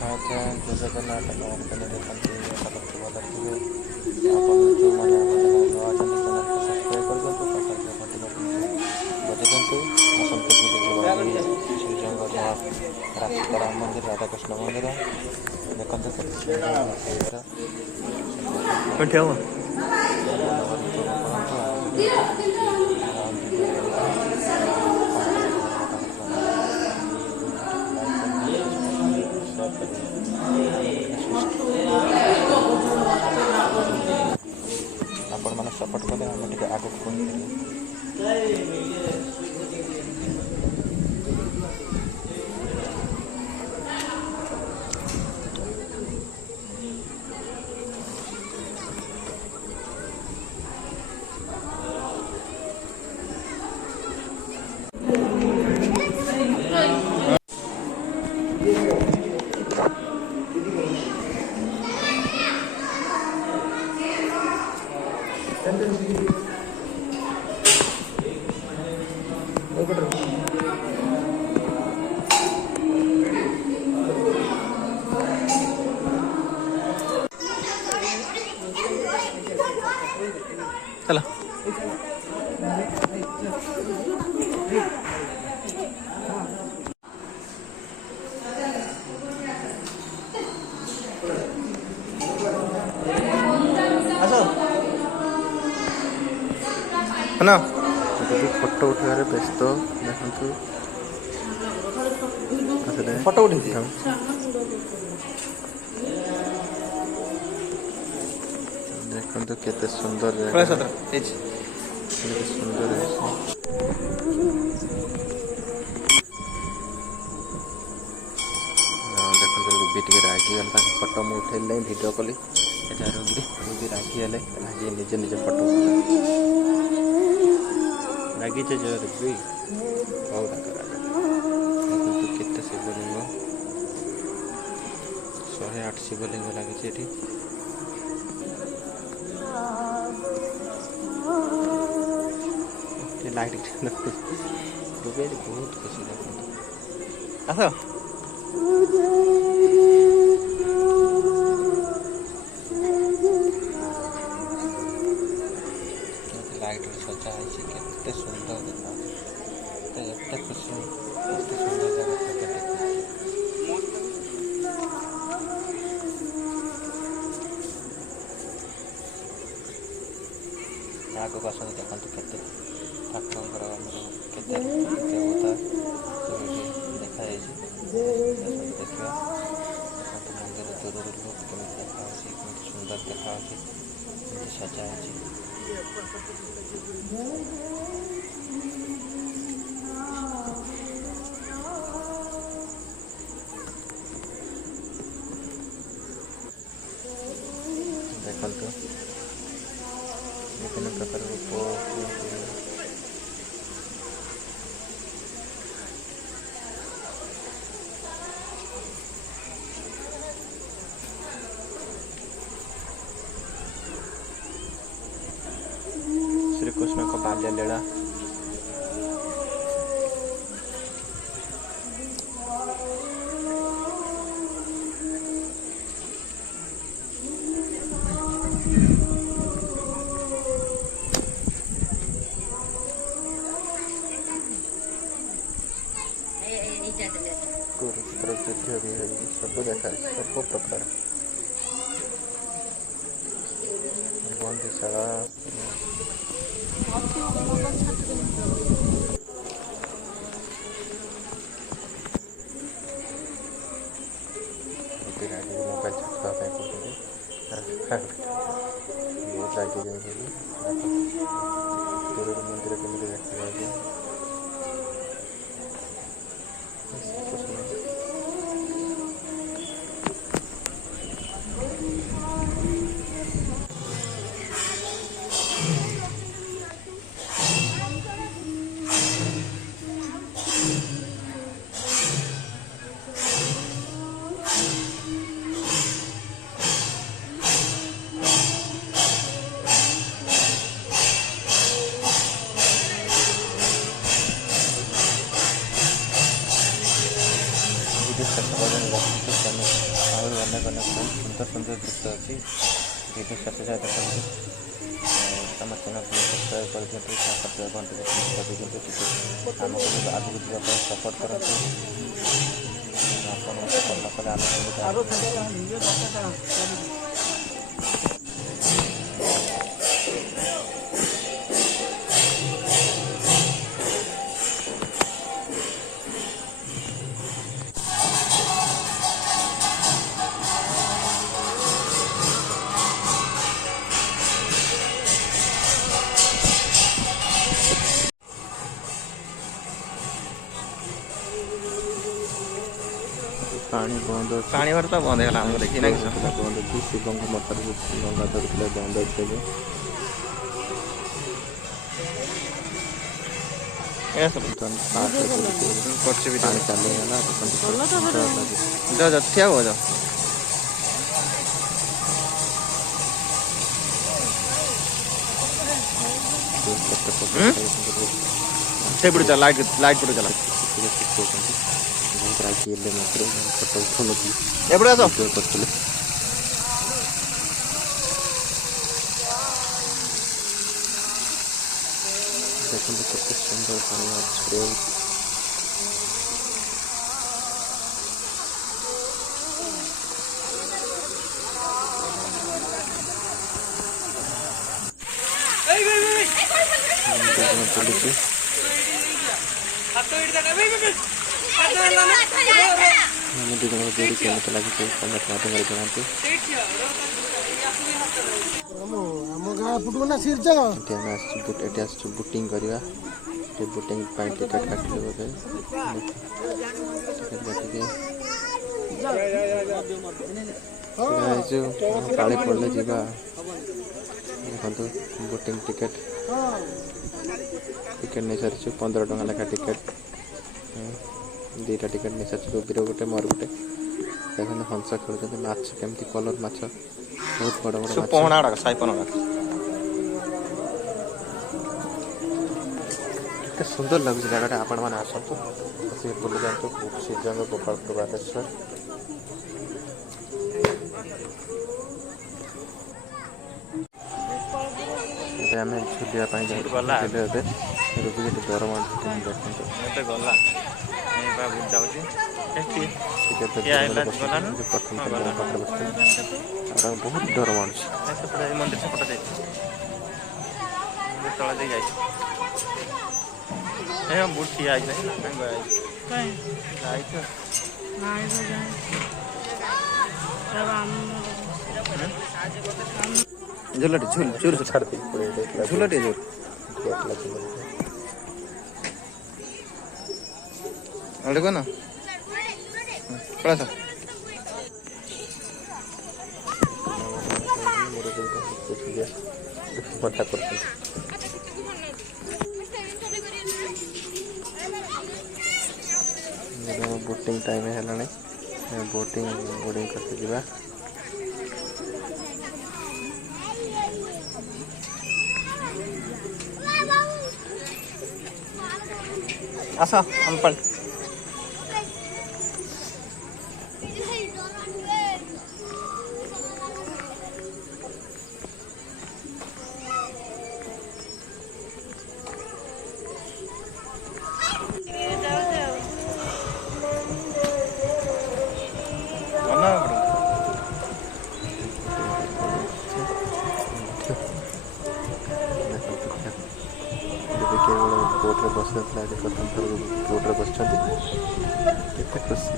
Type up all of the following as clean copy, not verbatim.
हाँ क्या जय जगन्नाथ आपने देखते भलि ଆପଣ ଯେଉଁମାନେ ଆମ ଚ୍ୟାନେଲ୍ ନୂଆ ଅଛନ୍ତି ଚ୍ୟାନେଲ୍କୁ ସବସ୍କ୍ରାଇବ୍ କରିଦିଅନ୍ତୁ ପାଖରେ ଥିବା ଘଣ୍ଟି ନୋଟିଫିକେସନ୍ ବଜାଇ ଦିଅନ୍ତୁ। ଆସନ୍ତୁ ବୁଲିଯିବା ଆଜି ଶ୍ରୀଜୀଉଙ୍କ ନୂଆ ରାସ୍ତା ରାମ ମନ୍ଦିର ରାଧାକୃଷ୍ଣ ମନ୍ଦିର ଦେଖନ୍ତୁ କେତେ ସୁନ୍ଦର ମନ୍ଦିର କୋଉଠି ହବ? ଆପଣମାନେ ସପୋର୍ଟ କଲେ ଆମେ ଟିକେ ଆଗକୁ ବଢ଼ିପାରିବୁ। चला है ना फोटो उठार व्यस्त देखु फोटो उठी देखु केते सुंदर सुंदर सुंदर देखो भी टे रागिगला फोटो मुझे उठेल भिडियो कली एटा रोगी रागिगले रागी निजे निजे फोटो रागिचे जो भी बहुत केते शिवलिंग 108 शिवलिंग लगी लाइट बहुत खुशी लगता आस लाइट सजा है सुंदर देखा एत खुशी सुंदर जगह आगे आस देखते केते ठाकुर केते देवता देखा देखा मंदिर दूर लोक कमी देखा सुंदर देखा सजा देखते विभिन्न प्रकार रूप श्रीकृष्ण का बाल्य लीला कुरुक्षेत्र युद्ध भी है सब देखा सब प्रकार बंदीशाला मोबाइल छापा बहुत लगे दूर मंदिर केमी देखा ଅନେକ ଅନେକ ସୁନ୍ଦର ସୁନ୍ଦର ଦୃଶ୍ୟ ଅଛି। ଭିଡ଼ିଓ ଶେଷ ଯାଏ ଦେଖନ୍ତୁ। ଆମ ଚ୍ୟାନେଲକୁ ସବସ୍କ୍ରାଇବ୍ କରିଦିଅନ୍ତୁ, ତାପରେ ଘଣ୍ଟି ବଜାଇ ଦିଅନ୍ତୁ। ଟିକେ ଆମକୁ ବି ଆଗକୁ ଯିବା ପାଇଁ ସପୋର୍ଟ କରନ୍ତୁ। ଆପଣ ସପୋର୍ଟ ନ କଲେ ଆମେ କେମିତି ପାଣି ବନ୍ଦ ଅଛି। ପାଣି ଭର ତ ବନ୍ଦ ହେଇଗଲା ଆମକୁ ଦେଖି ନା କିଛି ବନ୍ଦ ଅଛି। ଶିବଙ୍କ ମଠରେ ଗଙ୍ଗା ଧରୁଥିଲେ ବନ୍ଦ ଅଛି ଏବେ। করছি ভিডিও ପାଣି ଚାଲିଗଲା। যাও যাও ଠିଆ ହୁଅ ଯାଅ। ସେପଟେ ଚାଲ ଲାଇଟ୍ ପଟେ ଚାଲ। ବହୁତ ରାଗି ହେଲେ ମାତ୍ର ଫଟୋ ଉଠାଉନଥିଲି, ଏପଟେ ଆସ। କରିଥିଲେ। ଦେଖନ୍ତୁ କେତେ ସୁନ୍ଦର ପାଣି ସ୍ପ୍ରେ ହେଉଛି। ଚାଲିଛି। ଆମେ ଦୁଇ ଜଣଙ୍କ ଯୋଡ଼ି କେମିତି ଲାଗୁଛି କମେଣ୍ଟ ମାଧ୍ୟମରେ ଜଣାନ୍ତୁ। ଏଠି ଆସିଛୁ ବୁଟିଂ କରିବା। ବୁଟିଂ ପାଇଁ ଟିକେଟ୍ କାଟିଲୁ ବୋଧେ। ଟିକେଟ୍ କାଟିକି କାଳି ପଡ଼ିଲେ ଯିବା। ଦେଖନ୍ତୁ ବୁଟିଂ ଟିକେଟ୍ ନେଇସାରିଛୁ। 15 ଟଙ୍କା ଲେଖା ଟିକେଟ୍। ଦୁଇଟା ଟିକେଟ୍ ନେଇସାରିଛୁ। ରୁବିର ଗୋଟେ, ମୋର ଗୋଟେ। ଦେଖନ୍ତୁ ହଂସ ଖେଳୁଛନ୍ତି। ମାଛ କେମିତି କଲର୍ ମାଛ, ବହୁତ ବଡ଼ ବଡ଼ ମାଛ। ପହଣା ଗୁଡ଼ାକ ସାଇପନ ଗୁଡ଼ାକ କେତେ ସୁନ୍ଦର ଲାଗୁଛି ଜାଗାଟା। ଆପଣମାନେ ଆସନ୍ତୁ, ଆସିକି ବୁଲି ଯାଆନ୍ତୁ। ଶ୍ରୀଜଙ୍ଗ ଗୋପାଳପୁର ବାଲେଶ୍ୱର। ଏବେ ଆମେ ଝୁଲିବା ପାଇଁ ଯାଉଛୁ। ଏବେ ରୁବି କେତେ ଡର ମାଡ଼ୁଛି ଦେଖନ୍ତୁ। ଏବେ ଗଲା ଯାଉଛି ପ୍ରଥମ ଥର ମୋ ପାଖରେ ବସିଛନ୍ତି। ଆଉ ବହୁତ ଡର ମାଡ଼ୁଛି। ସେପଟେ ମନ୍ଦିର ସେପଟେ ଯାଇଛି, ମନ୍ଦିର ତଳେ ଦେଇ ଯାଇଛି। ବହୁତ ଠିଆ ହେଇଛି ଝୁଲଟି ଝୁଲ ଛାଡ଼ି ଦେଇକି ପଳେଇ ଯାଇଥିଲା। ଝୁଲଟି ଝୁଲ ଅଟେ କନ ପଳାସ। ମଜା କରୁଛନ୍ତି। ବୋଟିଂ ଟାଇମ୍ ହେଲାଣି। ବୋଟିଂ କରିତେ ଯିବା। ଆସ ଆମ ପାଳି। ବୋଟ୍ରେ ବସିନଥିଲା, ଆଜି ପ୍ରଥମ ଥର ବୋଟ୍ରେ ବସିଛନ୍ତି। କେତେ ଖୁସି।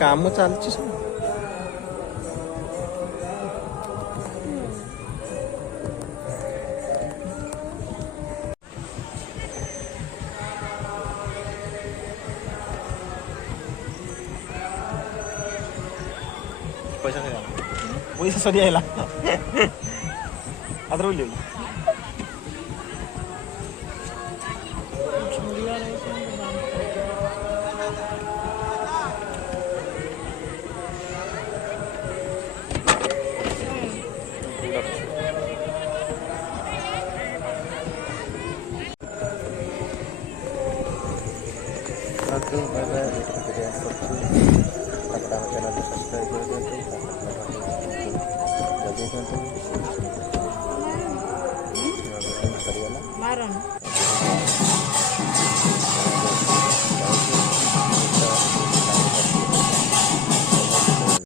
କାମ ଚାଲିଛି ସବୁ। ପଇସା ସରିଗଲା ପଇସା ସରିଯାଇଲା ଆଦର ବୋଲି Oke, bye-bye. Itu video yang seperti tahu channel subscribe dulu jadi tentu Maron